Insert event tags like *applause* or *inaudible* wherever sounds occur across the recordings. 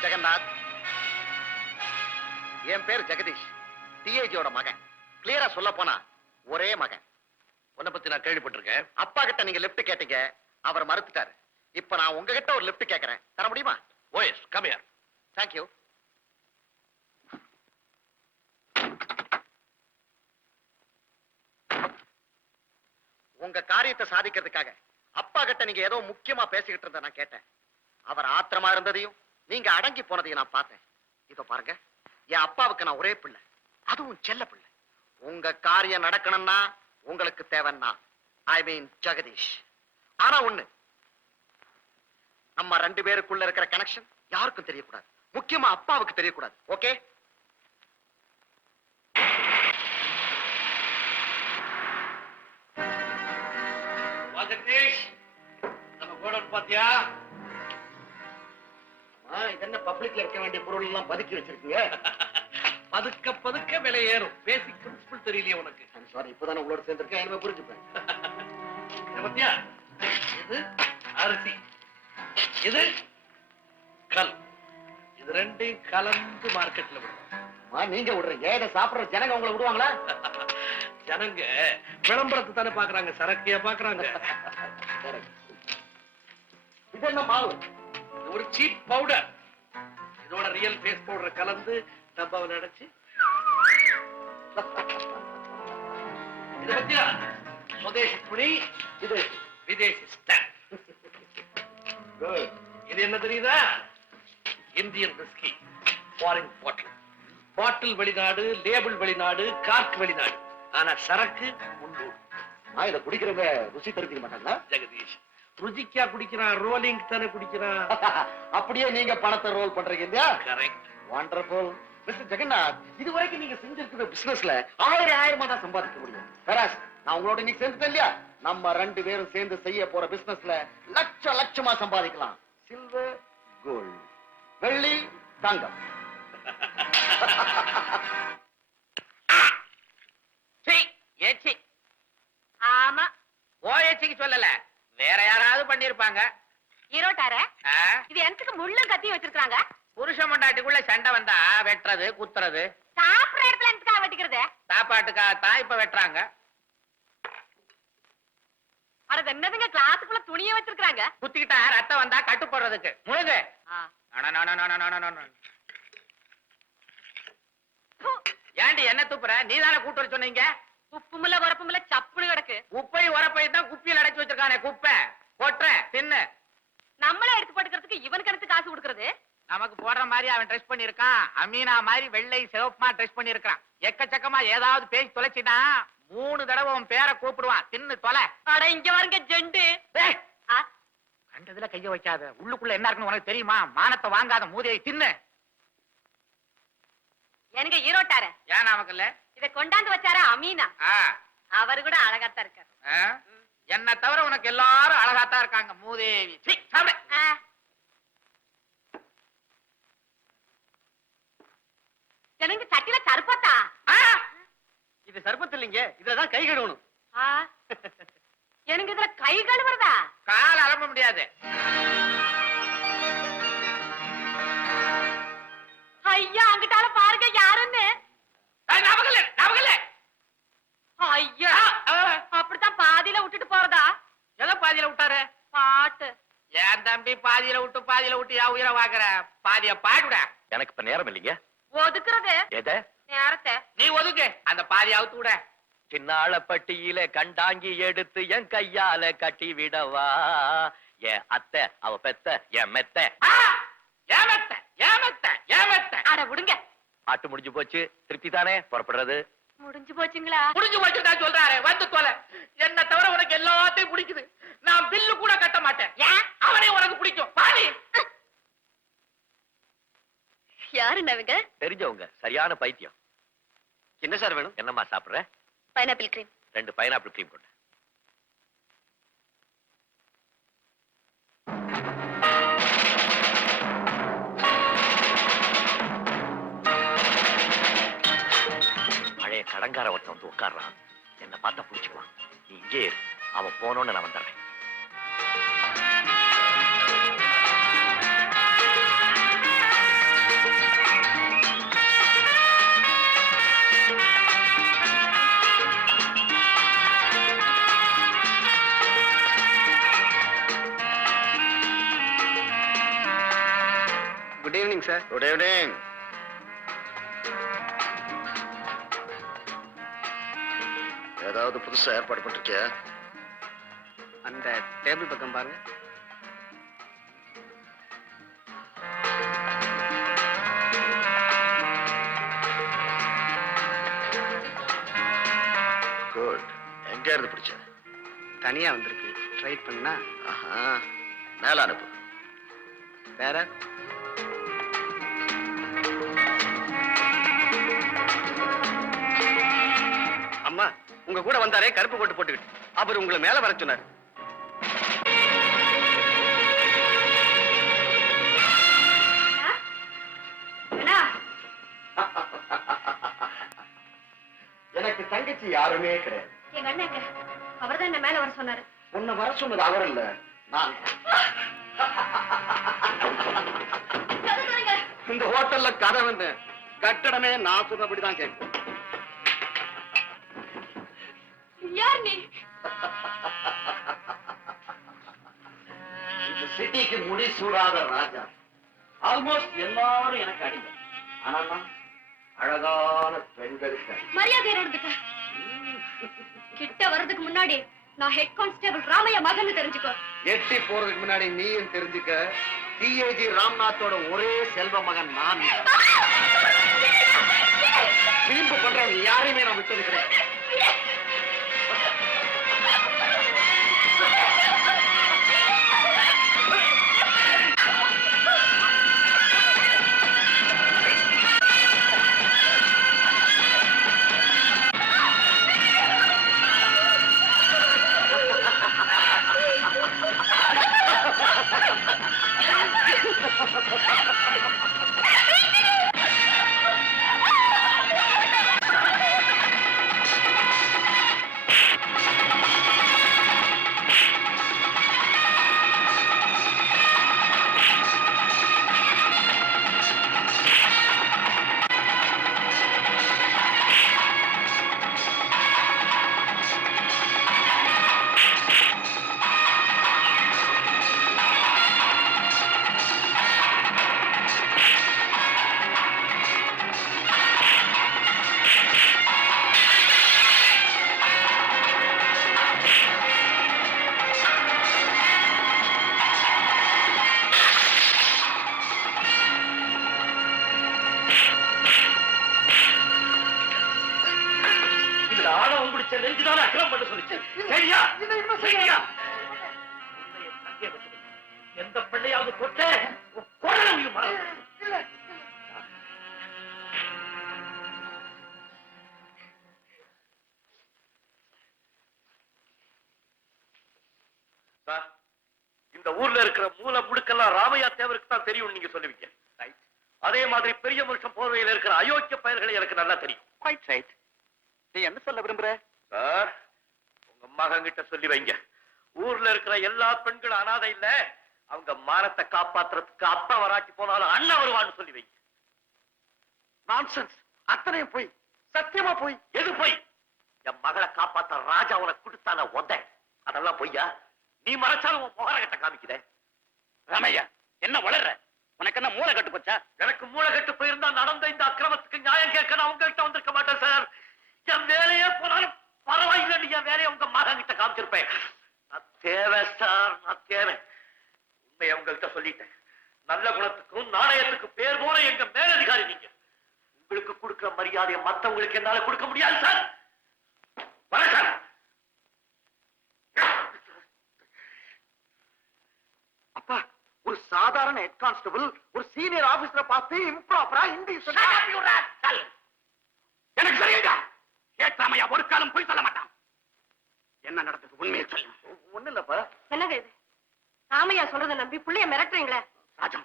Mister Jagannath. என் பேர் ஜெகதீஷ். டிஐஜியோட மகன். கிளியரா சொல்ல போனா ஒரே மகன். உன்னை பத்தி நான் கேள்விப்பட்டிருக்கேன். அப்பா கிட்ட நீங்க லிஃப்ட் கேட்டீங்க. அவர் மறுத்துட்டாரு. இப்ப நான் உங்ககிட்ட ஒரு லிஃப்ட் கேக்குறேன். தர முடியுமா? ஓஎஸ் கம்மியார் தேங்க்யூ உங்க காரியத்தை சாதிக்கிறதுக்காக அப்பா கிட்ட நீங்க ஏதோ முக்கியமா பேசிக்கிட்டு இருந்த நான் கேட்டேன். அவர் ஆத்திரமா இருந்ததையும் நீங்க அடங்கி போனதை நான் பார்த்தேன். இதோ பாருங்க என் அப்பாவுக்கு நான் ஒரே பிள்ளை. அதுவும் செல்ல பிள்ளை. உங்க காரியம் நடக்கணும்னா உங்களுக்கு தேவைன்னா ஐ மீன் ஜெகதீஷ். ஆனா ஒண்ணு நம்ம ரெண்டு பேருக்குள்ள இருக்கிற கனெக்ஷன் யாருக்கும் தெரியக்கூடாது. முக்கியமா அப்பாவுக்கு தெரியக்கூடாது. ஓகே ஜெகதீஷ் நம்ம பாத்தியா? இது என்ன பப்ளிக்ல இருக்க வேண்டிய பொருள் எல்லாம் பதுக்கி வச்சிருக்கீங்க *laughs* பதுக்க பதுக்க விலை ஏறும். பேசிக் பிரின்சிபல் தெரியலையே உனக்கு. சாரி இப்பதானே உங்களோட சேர்ந்திருக்கேன். இனிமே புரிஞ்சுப்பேன். *laughs* இதை பத்தியா? இது அரிசி. இது கல். இது ரெண்டையும் கலந்து மார்க்கெட்ல அம்மா, நீங்க விடுறீங்க. இதை சாப்பிடுற ஜனங்க உங்களை விடுவாங்களா? *laughs* ஜனங்க விளம்பரத்தை தானே பாக்குறாங்க சரக்கையா பாக்குறாங்க. இது என்ன மாவு? ஒரு சீப் பவுடர் இதோட ரியல் ஃபேஸ் பவுடரை கலந்து டப்பாவில் அடைச்சு. இது பத்தியா? சுதேசி துணி இது விதேசி ஸ்டாம்ப். இது என்ன தெரியுதா? Indian whisky foreign bottle bottle வெளிநாடு லேபிள் வெளிநாடு கார்க் வெளிநாடு. ஆனா சரக்கு உள்ளூர் நான் இதை குடிக்கிறவங்க ருசி தெரிஞ்சுக்க மாட்டாங்களா ஜெகதீஷ். ருசிக்கா குடிக்கிறான் ரோலிங் தானே குடிக்கிறான். *laughs* அப்படியே நீங்க பணத்தை ரோல் பண்றீங்க இல்லையா? கரெக்ட் வண்டர்ஃபுல் மிஸ்டர் ஜெகநாத் இது வரைக்கும் நீங்க செஞ்சிருக்கிற பிசினஸ்ல ஆயிரம் ஆயிரமா தான் சம்பாதிக்க முடியும். கராஸ் நான் உங்களோட இன்னைக்கு சேர்ந்துட்டேன் இல்லையா? நம்ம ரெண்டு பேரும் சேர்ந்து செய்ய போற பிசினஸ்ல லட்ச லட்சமா சம்பாதிக்கலாம். சில்வர் கோல்ட் வெள்ளி தங்கம். *laughs* ஆமா. ஓ ஏச்சிக்கு சொல்லல. வேற யாராவது பண்ணிருப்பாங்க. ஈரோட்டார? இது எனக்கு முள்ளும் கத்தியும் வச்சிருக்காங்க புருஷ மண்டாட்டிக்குள்ள சண்டை வந்தா வெட்டுறது குத்துறது? சாப்பிடுற இடத்துல எனக்கு வெட்டிக்கிறது. சாப்பாட்டுக்காக தான் இப்ப வெட்டுறாங்க. அட இது என்னதுங்க? கிளாஸுக்குள்ள துணியை வச்சிருக்காங்க குத்திக்கிட்டா ரத்தம் வந்தா கட்டு போடுறதுக்கு. முழுகு. ஏண்டி என்ன துப்புற? நீ தானே கூட்டு சொன்னீங்க? உப்புமுல வரப்புமுல சப்புனு கிடக்கு. குப்பை உரப்பை தான் குப்பியில் அடைச்சு வச்சிருக்கானே குப்பை. கொட்டுறேன் தின்னு. நம்மளே எடுத்து போட்டுக்கிறதுக்கு இவன் கணக்கு காசு கொடுக்கறது? நமக்கு போடுற மாதிரி அவன் ட்ரெஸ் பண்ணிருக்கான் அமீனா மாதிரி வெள்ளை சிவப்புமா ட்ரெஸ் பண்ணிருக்கான் எக்கச்சக்கமா ஏதாவது பேசி தொலைச்சினா மூணு தடவை உன் பேரை கூப்பிடுவான். தின்னு தொலை. அட இங்க வருங்க ஜெண்டு. கண்டதுல கைய வைக்காத. உள்ளுக்குள்ள என்ன இருக்குன்னு உனக்கு தெரியுமா? மானத்தை வாங்காத மூதையை தின்னு. எனக்கு ஈரோட்டார? ஏன் நமக்கு இல்ல? இத கொண்டாந்து வச்சாரா அமீனா? அவரு கூட அழகாத்தான் இருக்காரு? என்னை தவிர உனக்கு எல்லாரும் அழகாத்தான் இருக்காங்க மூதேவி. எனக்கு சட்டில கருப்பத்தா ஆ, இது சர்பத்து இல்லைங்க இதுலதான் கை கழுவணும். *laughs* எனக்கு இதுல கை கழுவுறதா? கால் அலம்ப முடியாது. தம்பி பாதியில விட்டு பாதியில விட்டு யா உயிரை வாக்குற பாதிய பாடுட. எனக்கு இப்ப நேரம் இல்லைங்க. ஒதுக்குறது? எத? நேரத்தை. நீ ஒதுக்கு. அந்த பாதி அவுத்து விட. சின்னாள பட்டியில கண்டாங்கி எடுத்து என் கையால கட்டி விடவா. என் அத்தை அவ பெத்த என் மெத்த. ஆ! ஏமத்த ஏமத்த ஏமத்த அட விடுங்க. ஆட்டு முடிஞ்சு போச்சு. திருப்தி தானே? புறப்படுறது. முடிஞ்சு போச்சுங்களா? புடிஞ்சு வச்சுட்டா சொல்றாரு. வந்து தொலை. என்ன தவிர உனக்கு எல்லாத்தையும் பிடிக்குது. நான் பில்லு கூட கட்ட மாட்டேன். ஏன்? அவனே உனக்கு பிடிக்கும். பாடி யாரு நவங்க தெரிஞ்சவங்க. சரியான பைத்தியம். என்ன சார் வேணும்? என்னம்மா சாப்பிடுற? பைனாப்பிள் கிரீம் ரெண்டு பைனாப்பிள் கிரீம் கொண்டு பழைய கடங்கார ஒருத்தன் வந்து உட்கார்றான். என்ன பார்த்தா புடிச்சுக்குவான். நீ இங்கே அவன் போனோன்னு நான் வந்துடுறேன். குட் ஈவினிங் ஏதாவது புதுசா ஏற்பாடு பண்ணிருக்கியா? அந்த டேபிள் பக்கம் பாருங்க. குட் எங்க இருந்து பிடிச்ச? தனியா வந்திருக்கு. ட்ரை பண்ணா ஆஹா. மேல அனுப்பு. வேற? உங்க கூட வந்தாரே கருப்பு கோட்டு போட்டுக்கிட்டு. அவர் உங்களை மேல வர சொன்னார். எனக்கு தங்கச்சி யாருமே கிடையாது. எங்க அண்ணன் அவர் தான் என்ன மேல வர சொன்னாரு. உன்னை வர சொன்னது அவர் இல்ல நான். இந்த ஹோட்டல்ல கதை வந்து கட்டடமே நான் சொன்னபடிதான் கேட்கும். யார் நீ இந்த சிட்டிக்கு முடி சூடாத ராஜா. ஆல்மோஸ்ட் எல்லாரும் எனக்கு அடிமை. ஆனா அழகான பெண்களுக்கு. மரியாதை இருந்துக்க கிட்ட வர்றதுக்கு முன்னாடி நான் ஹெட் கான்ஸ்டபிள் ராமையா மகன் தெரிஞ்சுக்கோ. எட்டி போறதுக்கு முன்னாடி நீயும் தெரிஞ்சுக்க. டிஏஜி ராம்நாத்தோட ஒரே செல்வ மகன் நான். பண்றவங்க யாரையுமே நான் விட்டது கிடையாது. இருக்கிற மூல முடுக்கெல்லாம் ராமையா தேவருக்கு தான் தெரியும் நீங்க சொல்லுவீங்க. அதே மாதிரி பெரிய மனுஷன் போர்வையில் இருக்கிற அயோக்கிய பெயர்களை எனக்கு நல்லா தெரியும். நீ என்ன சொல்ல விரும்புற? சார் உங்க மகன் கிட்ட சொல்லி வைங்க. ஊர்ல இருக்கிற எல்லா பெண்களும் அனாதை இல்ல. அவங்க மானத்தை காப்பாத்துறதுக்கு அப்பா வராட்டி போனாலும் அண்ணன் வருவான்னு சொல்லி வைங்க. நான்சென்ஸ் அத்தனையும் போய். சத்தியமா போய். எது போய்? என் மகளை காப்பாத்த ராஜா உனக்கு கொடுத்தான உத. அதெல்லாம் பொய்யா? நீ மறைச்சாலும் உன் முகர கிட்ட காமிக்குதே ரமையா என்ன வளர்ற? உனக்கு என்ன மூளை கட்டு போச்சா? எனக்கு மூளை கட்டு போயிருந்தா நடந்த இந்த அக்கிரமத்துக்கு நியாயம் கேட்க நான் உங்ககிட்ட வந்திருக்க மாட்டேன் சார். என் வேலையே போனாலும் பரவாயில்லை என் வேலையை உங்க மகன் கிட்ட காமிச்சிருப்பேன். நான் தேவை சார் நான் தேவை உண்மையை உங்கள்கிட்ட சொல்லிட்டேன். நல்ல குணத்துக்கும் நாணயத்துக்கு பேர் போன எங்க மேலதிகாரி நீங்க. உங்களுக்கு கொடுக்கிற மரியாதையை மத்தவங்களுக்கு என்னால கொடுக்க முடியாது சார். வர சார் அப்பா ஒரு சாதாரண ஹெட் கான்ஸ்டபிள் ஒரு சீனியர் ஆபீசரை பார்த்து இம்ப்ராப்பரா ஹிந்தி! எனக்கு தெரியுதா ஏற்றாமையா ஒரு காலம் போய் சொல்ல மாட்டான். என்ன நடந்தது? உண்மையை சொல்லு. ஒண்ணு இல்லப்பா. என்னங்க இது? ராமையா சொல்றதை நம்பி புள்ளைய மிரட்டுறீங்களே? ராஜா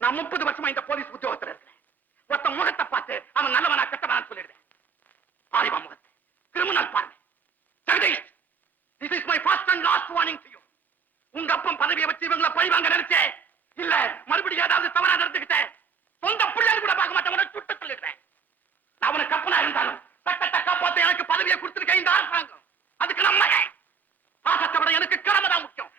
நான் முப்பது வருஷமா இந்த போலீஸ் உத்தியோகத்துல இருக்கிறேன் ஒருத்த முகத்தை பார்த்து அவன் நல்லவனா கெட்டவனா சொல்லிடுறேன் பாரிவா முகத்தை. கிரிமினல் பாருங்க. Jagadish this is my first and last warning to you உங்க அப்பன் பதவியை வச்சு இவங்கள பழி வாங்க நினைச்சேன். இல்ல மறுபடியும் ஏதாவது தவறா நடந்துக்கிட்டேன் சொந்த பிள்ளைகள் கூட பார்க்க மாட்டேன் உனக்கு சுட்டு சொல்லிடுறேன். நான் கப்பனா இருந்தாலும் சட்டத்தை காப்பாத்த எனக்கு பதவியை கொடுத்துருக்கேன் இந்த அரசாங்கம். அதுக்கு நம்ம ஆசத்தை விட எனக்கு கிழமை தான் முக்கியம்